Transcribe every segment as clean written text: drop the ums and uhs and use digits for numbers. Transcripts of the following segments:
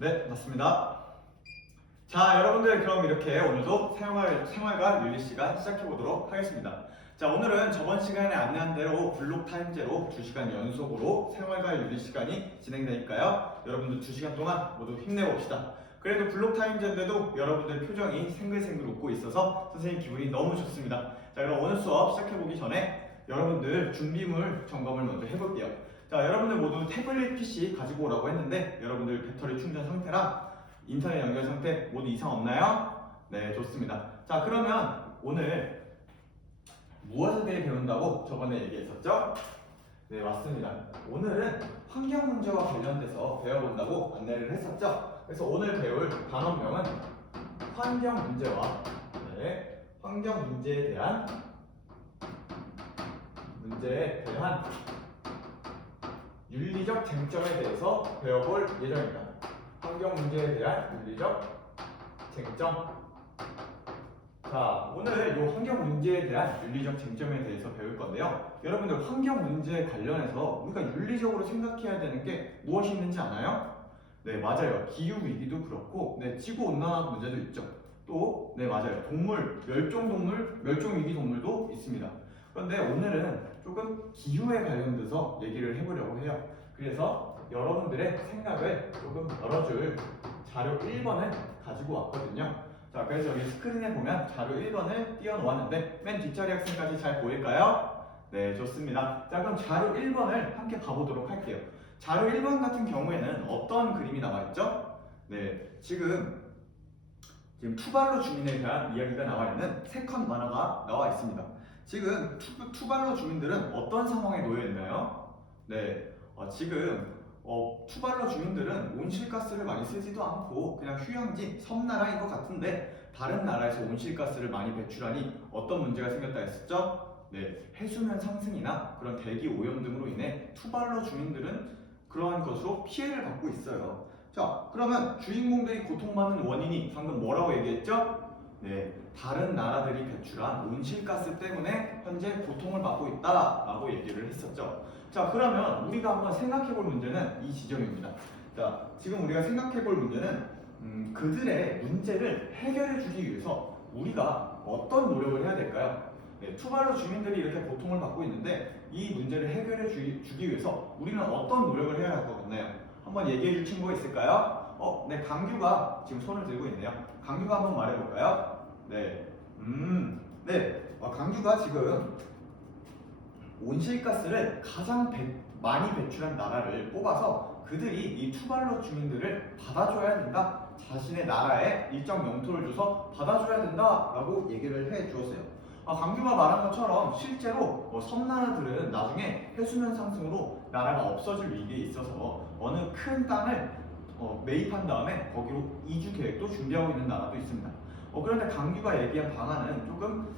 네, 맞습니다. 자, 여러분들 그럼 이렇게 오늘도 생활과 윤리 시간 시작해 보도록 하겠습니다. 자, 오늘은 저번 시간에 안내한 대로 블록 타임제로 2시간 연속으로 생활과 윤리 시간이 진행되니까요. 여러분들 2시간 동안 모두 힘내봅시다. 그래도 블록 타임제인데도 여러분들 표정이 생글생글 웃고 있어서 선생님 기분이 너무 좋습니다. 자, 그럼 오늘 수업 시작해 보기 전에 여러분들 준비물 점검을 먼저 해볼게요. 자, 여러분들 모두 태블릿 PC 가지고 오라고 했는데 여러분들 배터리 충전 상태랑 인터넷 연결 상태 모두 이상 없나요? 네, 좋습니다. 자, 그러면 오늘 무엇에 대해 배운다고 저번에 얘기했었죠? 네, 맞습니다. 오늘은 환경 문제와 관련돼서 배워본다고 안내를 했었죠? 그래서 오늘 배울 단원명은 환경 문제와 환경 문제에 대한 윤리적 쟁점에 대해서 배워볼 예정입니다. 환경 문제에 대한 윤리적 쟁점. 자, 오늘 이 환경 문제에 대한 윤리적 쟁점에 대해서 배울 건데요. 여러분들 환경 문제에 관련해서 우리가 윤리적으로 생각해야 되는 게 무엇이 있는지 아나요? 네, 맞아요. 기후 위기도 그렇고, 네, 지구 온난화 문제도 있죠. 또, 네, 맞아요. 동물, 멸종 위기 동물도 있습니다. 그런데 오늘은 조금 기후에 관련돼서 얘기를 해보려고 해요. 그래서 여러분들의 생각을 조금 열어줄 자료 1번을 가지고 왔거든요. 자, 그래서 여기 스크린에 보면 자료 1번을 띄워놓았는데 맨 뒷자리 학생까지 잘 보일까요? 네, 좋습니다. 자, 그럼 자료 1번을 함께 봐보도록 할게요. 자료 1번 같은 경우에는 어떤 그림이 나와 있죠? 네, 지금 투발로 주민에 대한 이야기가 나와 있는 세컨 만화가 나와 있습니다. 지금 투발로 주민들은 어떤 상황에 놓여 있나요? 네, 지금 투발로 주민들은 온실가스를 많이 쓰지도 않고 그냥 휴양지 섬나라인 것 같은데 다른 나라에서 온실가스를 많이 배출하니 어떤 문제가 생겼다 했었죠? 네, 해수면 상승이나 그런 대기 오염 등으로 인해 투발로 주민들은 그러한 것으로 피해를 받고 있어요. 자, 그러면 주인공들이 고통받는 원인이 방금 뭐라고 얘기했죠? 네, 다른 나라들이 배출한 온실가스 때문에 현재 고통을 받고 있다라고 얘기를 했었죠. 자, 그러면 우리가 한번 생각해 볼 문제는 이 지점입니다. 자, 지금 우리가 생각해 볼 문제는 그들의 문제를 해결해 주기 위해서 우리가 어떤 노력을 해야 될까요? 네, 투발로 주민들이 이렇게 고통을 받고 있는데 이 문제를 해결해 주기 위해서 우리는 어떤 노력을 해야 할 것 같나요? 한번 얘기해 줄 친구가 있을까요? 네, 강규가 지금 손을 들고 있네요. 강규가 한번 말해볼까요? 네, 네, 강규가 지금 온실가스를 가장 많이 배출한 나라를 뽑아서 그들이 이 투발로 주민들을 받아줘야 된다. 자신의 나라에 일정 영토를 줘서 받아줘야 된다라고 얘기를 해 주었어요. 강규가 말한 것처럼 실제로 섬나라들은 나중에 해수면 상승으로 나라가 없어질 위기에 있어서 어느 큰 땅을 매입한 다음에 거기로 이주 계획도 준비하고 있는 나라도 있습니다. 그런데 강규가 얘기한 방안은 조금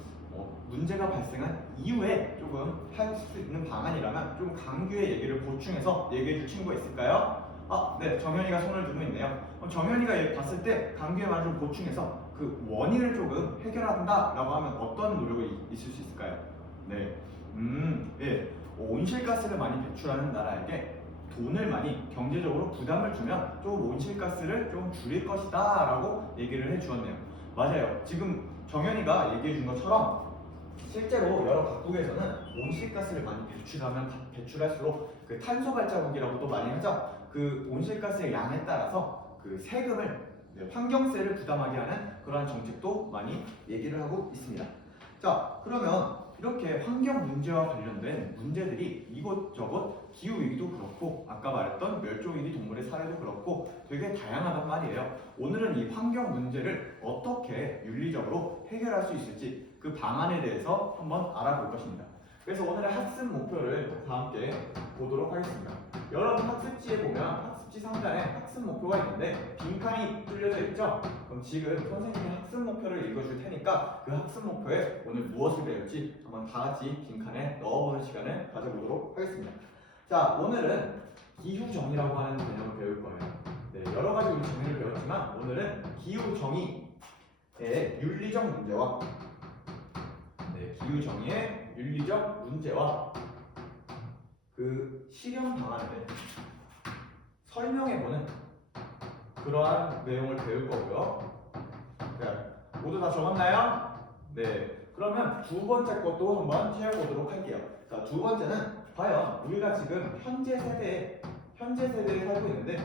문제가 발생한 이후에 조금 할 수 있는 방안이라면 좀 강규의 얘기를 보충해서 얘기해 줄 친구가 있을까요? 네, 정현이가 손을 들고 있네요. 정현이가 봤을 때 강규의 말을 좀 보충해서 그 원인을 조금 해결한다라고 하면 어떤 노력이 있을 수 있을까요? 네, 예, 온실가스를 많이 배출하는 나라에게 돈을 많이 경제적으로 부담을 주면 좀 온실가스를 좀 줄일 것이다 라고 얘기를 해주었네요. 맞아요. 지금 정현이가 얘기해 준 것처럼 실제로 여러 각국에서는 온실가스를 많이 배출할수록 그 탄소 발자국이라고도 많이 하죠. 그 온실가스의 양에 따라서 그 세금을 환경세를 부담하게 하는 그러한 정책도 많이 얘기를 하고 있습니다. 자, 그러면 이렇게 환경 문제와 관련된 문제들이 이곳저곳 기후위기도 그렇고 아까 말했던 멸종위기 동물의 사례도 그렇고 되게 다양하단 말이에요. 오늘은 이 환경 문제를 어떻게 윤리적으로 해결할 수 있을지 그 방안에 대해서 한번 알아볼 것입니다. 그래서 오늘의 학습 목표를 다 함께 보도록 하겠습니다. 여러분 학습지에 보면 학습지 상단에 학습 목표가 있는데 빈칸이 뚫려져 있죠? 그럼 지금 선생님이 학습 목표를 읽어줄 테니까 그 학습 목표에 오늘 무엇을 배울지 한번 다 같이 빈칸에 넣어보는 시간을 가져보도록 하겠습니다. 자, 오늘은 기후정의라고 하는 개념을 배울 거예요. 네, 여러 가지 우리 정의를 배웠지만 오늘은 기후정의의 윤리적 문제와 기후정의의 윤리적 문제와 그 실현 방안을 설명해보는 그러한 내용을 배울 거고요. 네, 모두 다 적었나요? 네. 그러면 두 번째 것도 한번 채워보도록 할게요. 자, 두 번째는 과연 우리가 지금 현재 세대에 살고 있는데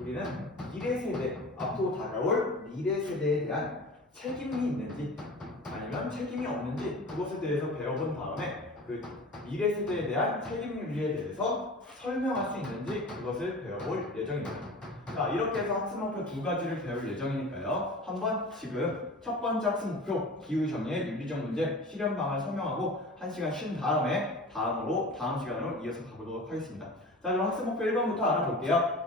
우리는 미래 세대, 앞으로 다가올 미래 세대에 대한 책임이 있는지 아니면 책임이 없는지 그것에 대해서 배워본 다음에 그 미래 세대에 대한 책임 윤리에 대해서 설명할 수 있는지 그것을 배워볼 예정입니다. 자, 이렇게 해서 학습 목표 두 가지를 배울 예정이니까요. 한번 지금 첫 번째 학습 목표 기후정의의 윤리적 문제 실현방을 설명하고 1시간 쉰 다음에 다음 시간으로 이어서 가보도록 하겠습니다. 자, 그럼 학습 목표 1번부터 알아볼게요.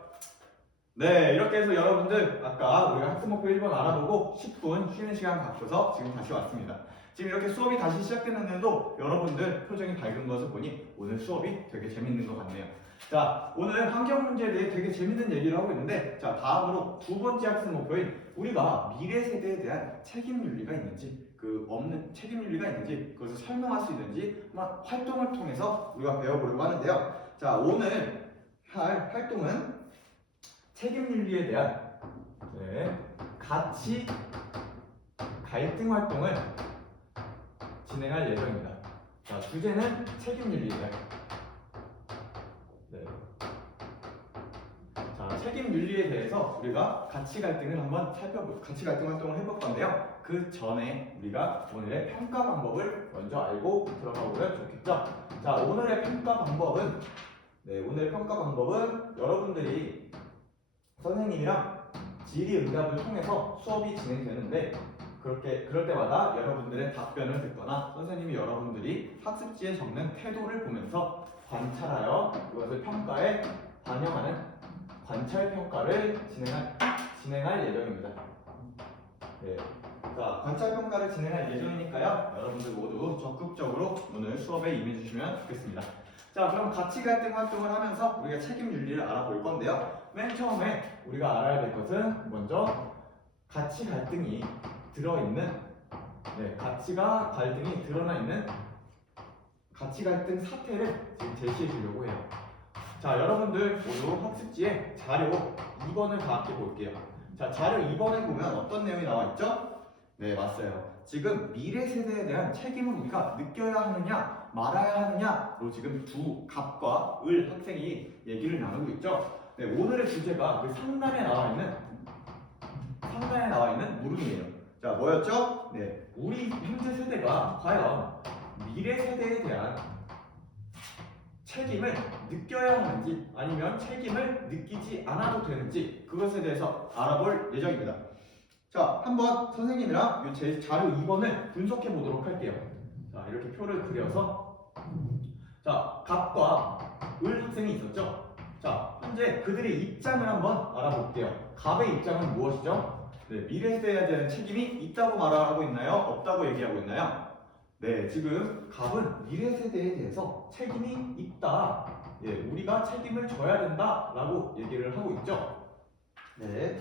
네, 이렇게 해서 여러분들 아까 우리가 학습 목표 1번 알아보고 10분 쉬는 시간 갖고서 지금 다시 왔습니다. 지금 이렇게 수업이 다시 시작됐는데도 여러분들 표정이 밝은 것을 보니 오늘 수업이 되게 재밌는 것 같네요. 자, 오늘 환경 문제에 대해 되게 재밌는 얘기를 하고 있는데, 자, 다음으로 두 번째 학습 목표인 우리가 미래 세대에 대한 책임 윤리가 있는지, 없는 책임 윤리가 있는지, 그것을 설명할 수 있는지 한번 활동을 통해서 우리가 배워보려고 하는데요. 자, 오늘 할 활동은 책임 윤리에 대한 가치 갈등 활동을 진행할 예정입니다. 자, 주제는 책임 윤리예요. 네. 자, 책임 윤리에 대해서 우리가 가치 갈등 활동을 해볼 건데요. 그 전에 우리가 오늘의 평가 방법을 먼저 알고 들어가 보면 좋겠죠. 자, 오늘의 평가 방법은 여러분들이 선생님이랑 질의응답을 통해서 수업이 진행되는데 그럴 때마다 여러분들의 답변을 듣거나 선생님이 여러분들이 학습지에 적는 태도를 보면서 관찰하여 그것을 평가에 반영하는 관찰 평가를 진행할 예정입니다. 네. 자, 관찰 평가를 진행할 예정이니까요. 여러분들 모두 적극적으로 오늘 수업에 임해주시면 좋겠습니다. 자, 그럼 가치 갈등 활동을 하면서 우리가 책임 윤리를 알아볼 건데요. 맨 처음에 우리가 알아야 될 것은 먼저 가치 갈등이 들어있는 가치가 갈등이 드러나 있는 가치 갈등 사태를 지금 제시해 주려고 해요. 자, 여러분들 모두 학습지에 자료 2번을 다 함께 볼게요. 자, 자료 2번에 보면 어떤 내용이 나와 있죠? 네, 맞아요. 지금 미래 세대에 대한 책임을 우리가 느껴야 하느냐 말아야 하느냐로 지금 두 갑과 을 학생이 얘기를 나누고 있죠. 네, 오늘의 주제가 그 상단에 나와 있는 물음이에요. 자, 뭐였죠? 네, 우리 현재 세대가 과연 미래 세대에 대한 책임을 느껴야 하는지 아니면 책임을 느끼지 않아도 되는지 그것에 대해서 알아볼 예정입니다. 자, 한번 선생님이랑 제 자료 2번을 분석해 보도록 할게요. 자, 이렇게 표를 그려서 자, 갑과 을 학생이 있었죠? 자, 현재 그들의 입장을 한번 알아볼게요. 갑의 입장은 무엇이죠? 네, 미래 세대에 대한 책임이 있다고 말하고 있나요? 없다고 얘기하고 있나요? 네, 지금 갑은 미래 세대에 대해서 책임이 있다. 예, 우리가 책임을 져야 된다라고 얘기를 하고 있죠. 네,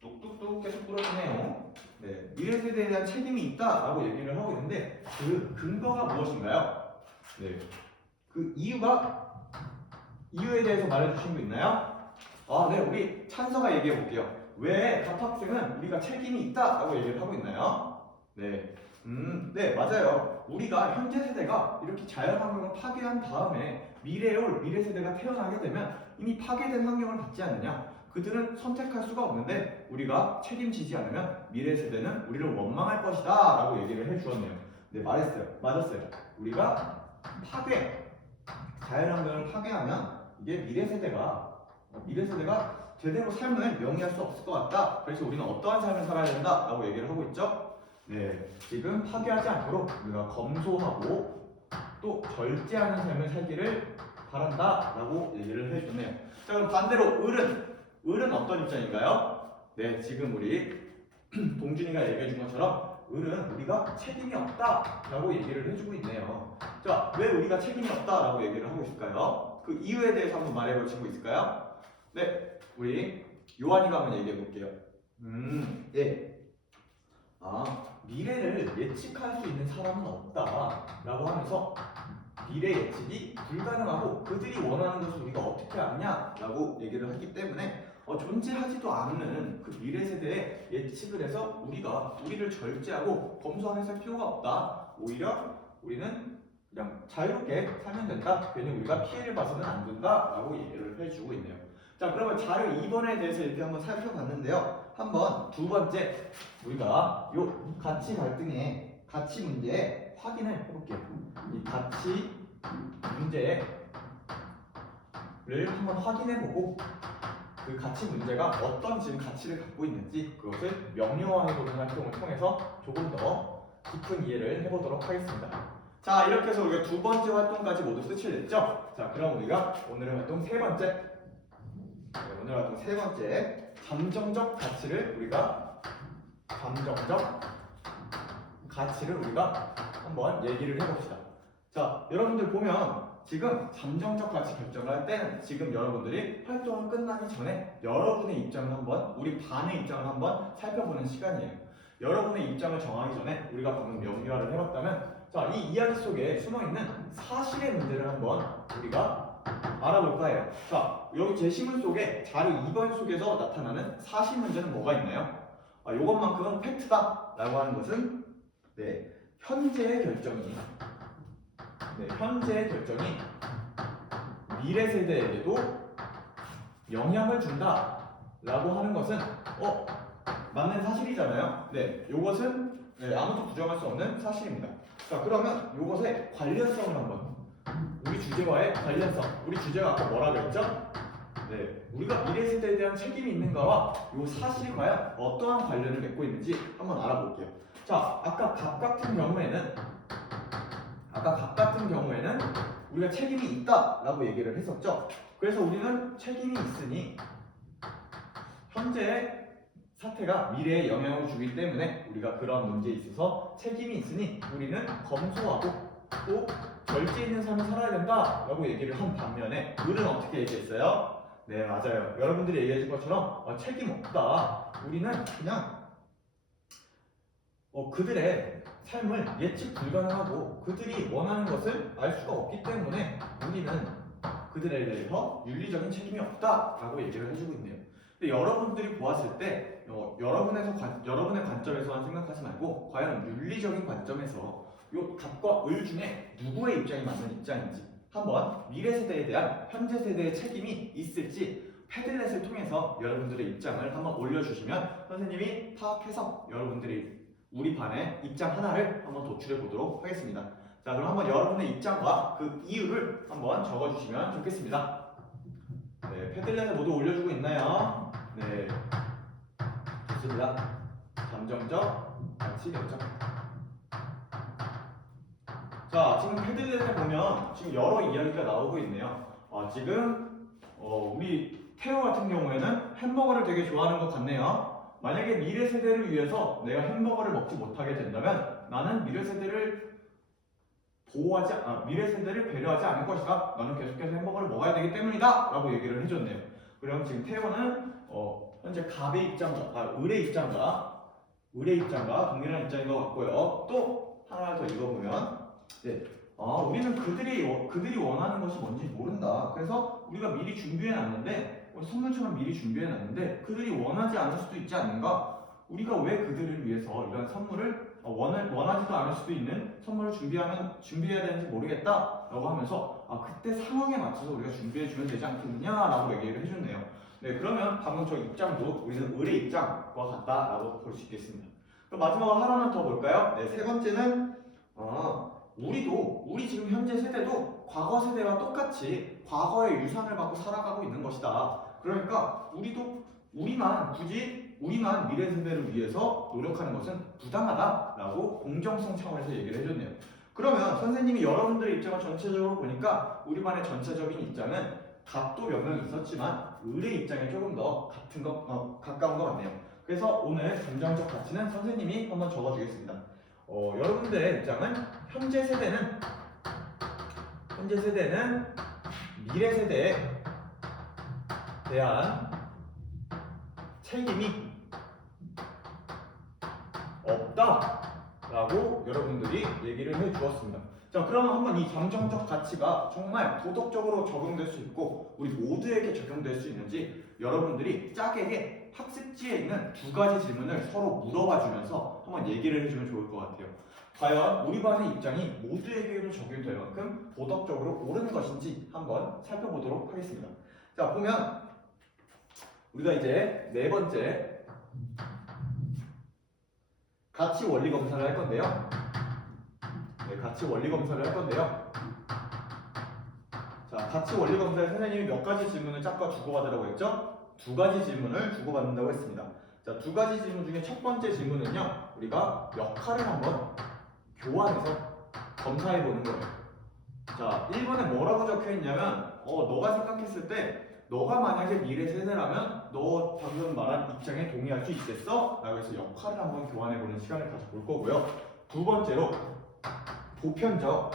뚝뚝뚝 계속 부러지네요. 네, 미래 세대에 대한 책임이 있다라고 얘기를 하고 있는데 그 근거가 무엇인가요? 네, 그 이유에 대해서 말해주신 분 있나요? 네, 우리 찬서가 얘기해 볼게요. 왜 갑 학생은 우리가 책임이 있다라고 얘기를 하고 있나요? 네, 네, 맞아요. 우리가 현재 세대가 이렇게 자연환경을 파괴한 다음에 미래 세대가 태어나게 되면 이미 파괴된 환경을 받지 않느냐? 그들은 선택할 수가 없는데 우리가 책임지지 않으면 미래 세대는 우리를 원망할 것이다 라고 얘기를 해주었네요. 네, 맞았어요. 우리가 자연환경을 파괴하면 이게 미래 세대가 제대로 삶을 영위할 수 없을 것 같다. 그래서 우리는 어떠한 삶을 살아야 된다 라고 얘기를 하고 있죠. 네, 지금 파괴하지 않도록 우리가 검소하고 또 절제하는 삶을 살기를 바란다 라고 얘기를 해주네요. 자, 그럼 반대로 을은 어떤 입장인가요? 네, 지금 우리 동준이가 얘기해준 것처럼 을은 우리가 책임이 없다라고 얘기를 해주고 있네요. 자, 왜 우리가 책임이 없다라고 얘기를 하고 있을까요? 그 이유에 대해서 한번 말해볼 친구 있을까요? 네, 우리 요한이가 한번 얘기해 볼게요. 예. 미래를 예측할 수 있는 사람은 없다라고 하면서 미래 예측이 불가능하고 그들이 원하는 것을 우리가 어떻게 아느냐라고 얘기를 하기 때문에 존재하지도 않는 그 미래 세대에 예측을 해서 우리를 절제하고 검소하게 필요가 없다. 오히려 우리는 그냥 자유롭게 살면 된다. 괜히 우리가 피해를 봐서는 안 된다라고 얘기를 해주고 있네요. 자, 그러면 자료 2번에 대해서 이렇게 한번 살펴봤는데요. 한번 두 번째 우리가 요 가치 갈등의 가치 문제 확인을 해볼게요. 이 가치 문제를 한번 확인해보고 그 가치 문제가 어떤 지금 가치를 갖고 있는지 그것을 명료화해보는 활동을 통해서 조금 더 깊은 이해를 해보도록 하겠습니다. 자, 이렇게 해서 우리가 두 번째 활동까지 모두 끝이 됐죠? 자, 그럼 우리가 오늘의 활동 세 번째 오늘 활동 세 번째 감정적 가치를 우리가 한번 얘기를 해봅시다. 자, 여러분들 보면 지금 감정적 가치 결정을 할 때는 지금 여러분들이 활동을 끝나기 전에 여러분의 입장을 한번 우리 반의 입장을 한번 살펴보는 시간이에요. 여러분의 입장을 정하기 전에 우리가 방금 명료화를 해봤다면 자, 이 이야기 속에 숨어있는 사실의 문제를 한번 우리가 알아볼까 해요. 자, 여기 제시문 속에 자료 2번 속에서 나타나는 사실 문제는 뭐가 있나요? 이것만큼은 팩트다 라고 하는 것은 현재의 결정이 미래 세대에게도 영향을 준다 라고 하는 것은 맞는 사실이잖아요. 이것은 아무도 부정할 수 없는 사실입니다. 자, 그러면 이것의 관련성을 한번 우리 주제와의 관련성 우리 주제가 아까 뭐라 그랬죠? 우리가 미래 세대에 대한 책임이 있는가와 이 사실이 과연 어떠한 관련을 맺고 있는지 한번 알아볼게요. 자, 아까 각 같은 경우에는 우리가 책임이 있다라고 얘기를 했었죠. 그래서 우리는 책임이 있으니 현재의 사태가 미래에 영향을 주기 때문에 우리가 그런 문제에 있어서 책임이 있으니 우리는 검소하고 또 절제 있는 삶을 살아야 된다라고 얘기를 한 반면에 을은 어떻게 얘기했어요? 네, 맞아요. 여러분들이 얘기해준 것처럼 책임 없다. 우리는 그냥 그들의 삶을 예측 불가능하고 그들이 원하는 것을 알 수가 없기 때문에 우리는 그들에 대해서 윤리적인 책임이 없다라고 얘기를 해주고 있네요. 근데 여러분들이 보았을 때 여러분의 관점에서만 생각하지 말고 과연 윤리적인 관점에서 이 갑과 을 중에 누구의 입장이 맞는 입장인지 한번 미래 세대에 대한 현재 세대의 책임이 있을지 패들렛을 통해서 여러분들의 입장을 한번 올려주시면 선생님이 파악해서 여러분들이 우리 반의 입장 하나를 한번 도출해 보도록 하겠습니다. 자, 그럼 한번 여러분의 입장과 그 이유를 한번 적어주시면 좋겠습니다. 패들렛을 모두 올려주고 있나요? 네, 좋습니다. 감정적 가치 결정. 자, 지금 패들렛에 보면 지금 여러 이야기가 나오고 있네요. 지금 우리 태호 같은 경우에는 햄버거를 되게 좋아하는 것 같네요. 만약에 미래 세대를 위해서 내가 햄버거를 먹지 못하게 된다면 나는 미래 세대를 배려하지 않을 것이다. 나는 계속해서 햄버거를 먹어야 되기 때문이다. 라고 얘기를 해줬네요. 그럼 지금 태호는 현재 을의 입장과 동일한 입장인 것 같고요. 또 하나 더 읽어보면 우리는 그들이 원하는 것이 뭔지 모른다. 그래서 우리가 미리 준비해놨는데 선물처럼 미리 준비해놨는데 그들이 원하지 않을 수도 있지 않는가? 우리가 왜 그들을 위해서 이런 선물을 원하지도 않을 수도 있는 선물을 준비해야 되는지 모르겠다 라고 하면서 그때 상황에 맞춰서 우리가 준비해주면 되지 않겠느냐 라고 얘기를 해줬네요. 네, 그러면 방금 저 입장도 우리는 을의 입장과 같다라고 볼 수 있겠습니다. 그럼 마지막으로 하나만 더 볼까요? 네, 세 번째는 우리 지금 현재 세대도 과거 세대와 똑같이 과거의 유산을 받고 살아가고 있는 것이다. 그러니까 우리만 미래 세대를 위해서 노력하는 것은 부당하다라고 공정성 차원에서 얘기를 해줬네요. 그러면 선생님이 여러분들의 입장을 전체적으로 보니까 우리 반의 전체적인 입장은 갑도 몇 명 있었지만 을의 입장에 조금 더 가까운 것 같네요. 그래서 오늘 감정적 가치는 선생님이 한번 적어주겠습니다. 여러분들의 입장은 현재 세대는 미래 세대에 대한 책임이 없다라고 여러분들이 얘기를 해주었습니다. 자, 그러면 한번 이 감정적 가치가 정말 도덕적으로 적용될 수 있고 우리 모두에게 적용될 수 있는지 여러분들이 짝에게 학습지에 있는 두 가지 질문을 서로 물어봐 주면서 한번 얘기를 해주면 좋을 것 같아요. 과연 우리 반의 입장이 모두에게도 적용될 만큼 도덕적으로 옳은 것인지 한번 살펴보도록 하겠습니다. 자, 보면 우리가 이제 네 번째 가치 원리 검사를 할 건데요. 네, 가치 원리 검사를 할 건데요. 자, 가치 원리 검사에 선생님이 몇 가지 질문을 짝과 주고받으라고 했죠? 두 가지 질문을 주고받는다고 했습니다. 자, 두 가지 질문 중에 첫 번째 질문은요, 우리가 역할을 한번 교환해서 검사해 보는 거예요. 자, 1번에 뭐라고 적혀 있냐면, 너가 생각했을 때, 너가 만약에 미래 세대라면, 너 방금 말한 입장에 동의할 수 있겠어? 라고 해서 역할을 한번 교환해 보는 시간을 가져볼 거고요. 두 번째로, 보편적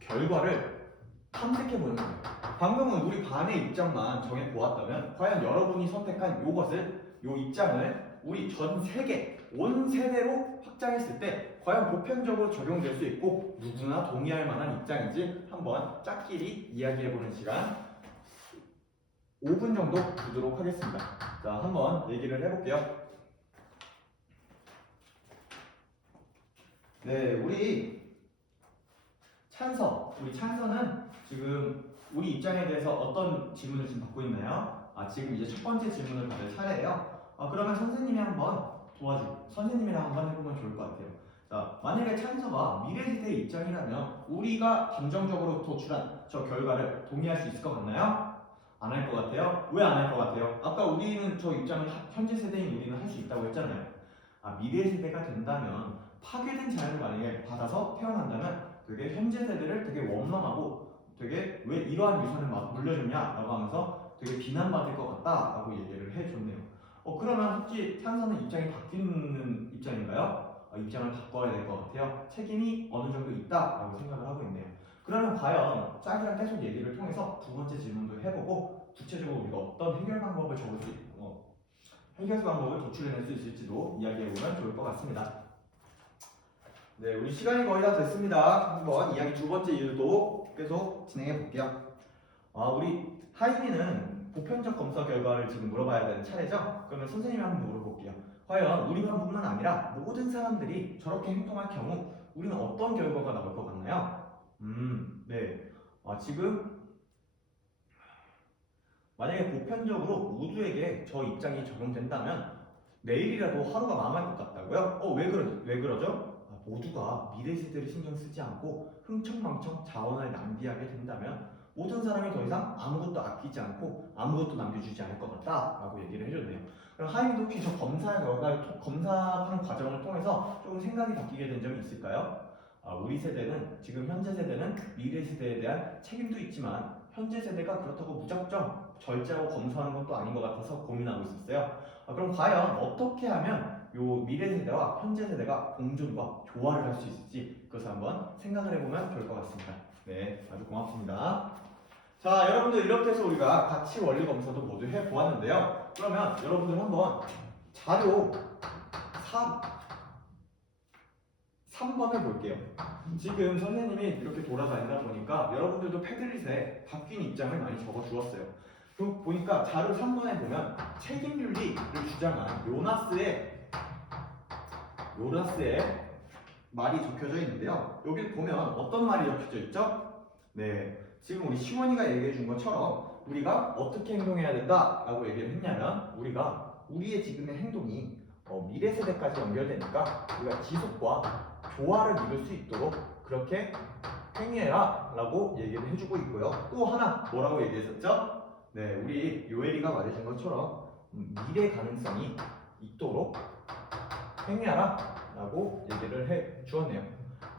결과를 탐색해 보는 거예요. 방금은 우리 반의 입장만 정해 보았다면 과연 여러분이 선택한 요 입장을 우리 전 세계, 온 세대로 확장했을 때 과연 보편적으로 적용될 수 있고 누구나 동의할 만한 입장인지 한번 짝끼리 이야기해 보는 시간 5분 정도 두도록 하겠습니다. 자, 한번 얘기를 해볼게요. 네, 우리 찬서는 지금 우리 입장에 대해서 어떤 질문을 지금 받고 있나요? 지금 이제 첫 번째 질문을 받을 차례예요. 그러면 선생님이 한번 선생님이랑 한번 해보면 좋을 것 같아요. 자, 만약에 찬서가 미래세대의 입장이라면 우리가 감정적으로 도출한 저 결과를 동의할 수 있을 것 같나요? 안 할 것 같아요? 왜 안 할 것 같아요? 아까 우리는 저 입장을 현재 세대인 우리는 할 수 있다고 했잖아요. 미래세대가 된다면 파괴된 자연을 만약에 받아서 태어난다면 되게 현재 세대를 되게 원망하고 되게 왜 이러한 유산을 물려줬냐라고 하면서 되게 비난받을 것 같다라고 얘기를 해줬네요. 그러면 혹시 찬서는 입장이 바뀌는 입장인가요? 입장을 바꿔야 될 것 같아요. 책임이 어느 정도 있다라고 생각을 하고 있네요. 그러면 과연 짝이랑 계속 얘기를 통해서 두 번째 질문도 해보고 구체적으로 우리가 어떤 해결 방법을 해결 방법을 도출해낼 수 있을지도 이야기해보면 좋을 것 같습니다. 네, 우리 시간이 거의 다 됐습니다. 한번 이야기 두 번째 이유도 계속 진행해 볼게요. 우리 하이미는 보편적 검사 결과를 지금 물어봐야 되는 차례죠? 그러면 선생님이 한번 물어볼게요. 과연 우리 반뿐만 아니라 모든 사람들이 저렇게 행동할 경우 우리는 어떤 결과가 나올 것 같나요? 네. 지금 만약에 보편적으로 모두에게 저 입장이 적용된다면 내일이라도 하루가 망할 것 같다고요? 왜 그러죠? 모두가 미래 세대를 신경 쓰지 않고 흥청망청 자원을 낭비하게 된다면 모든 사람이 더 이상 아무것도 아끼지 않고 아무것도 남겨주지 않을 것 같다라고 얘기를 해줬네요. 그럼 하이미도 혹시 저 검사하는 과정을 통해서 조금 생각이 바뀌게 된 점이 있을까요? 우리 세대는 지금 현재 세대는 미래 세대에 대한 책임도 있지만 현재 세대가 그렇다고 무작정 절제하고 검사하는 것도 아닌 것 같아서 고민하고 있었어요. 그럼 과연 어떻게 하면 요 미래 세대와 현재 세대가 공존과 조화를 할 수 있을지 그것을 한번 생각을 해보면 좋을 것 같습니다. 네, 아주 고맙습니다. 자, 여러분들 이렇게 해서 우리가 가치 원리 검사도 모두 해보았는데요. 그러면 여러분들 한번 자료 3번을 볼게요. 지금 선생님이 이렇게 돌아다니다 보니까 여러분들도 패들릿에 바뀐 입장을 많이 적어주었어요. 그 보니까 자료 3번에 보면 책임윤리를 주장한 요나스의 말이 적혀져 있는데요. 여기 보면 어떤 말이 적혀져 있죠? 네, 지금 우리 시원이가 얘기해 준 것처럼 우리가 어떻게 행동해야 된다라고 얘기를 했냐면 우리의 지금의 행동이 미래 세대까지 연결되니까 우리가 지속과 조화를 이룰 수 있도록 그렇게 행해라 라고 얘기를 해주고 있고요. 또 하나 뭐라고 얘기했었죠? 네, 우리 요엘이가 말해준 것처럼 미래 가능성이 있도록 행해라 라고 얘기를 해 주었네요.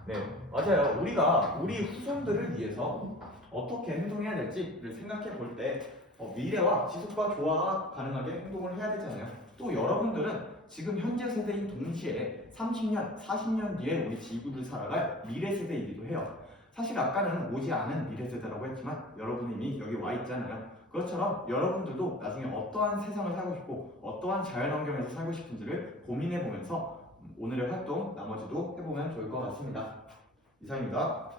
네, 맞아요. 우리가 우리 후손들을 위해서 어떻게 행동해야 될지를 생각해 볼 때 미래와 지속과 조화가 가능하게 행동을 해야 되잖아요. 또 여러분들은 지금 현재 세대인 동시에 30년, 40년 뒤에 우리 지구를 살아갈 미래 세대이기도 해요. 사실 아까는 오지 않은 미래 세대라고 했지만 여러분이 이미 여기 와 있잖아요. 그것처럼 여러분들도 나중에 어떠한 세상을 살고 싶고 어떠한 자연환경에서 살고 싶은지를 고민해 보면서 오늘의 활동 나머지도 해보면 좋을 것 같습니다. 이상입니다.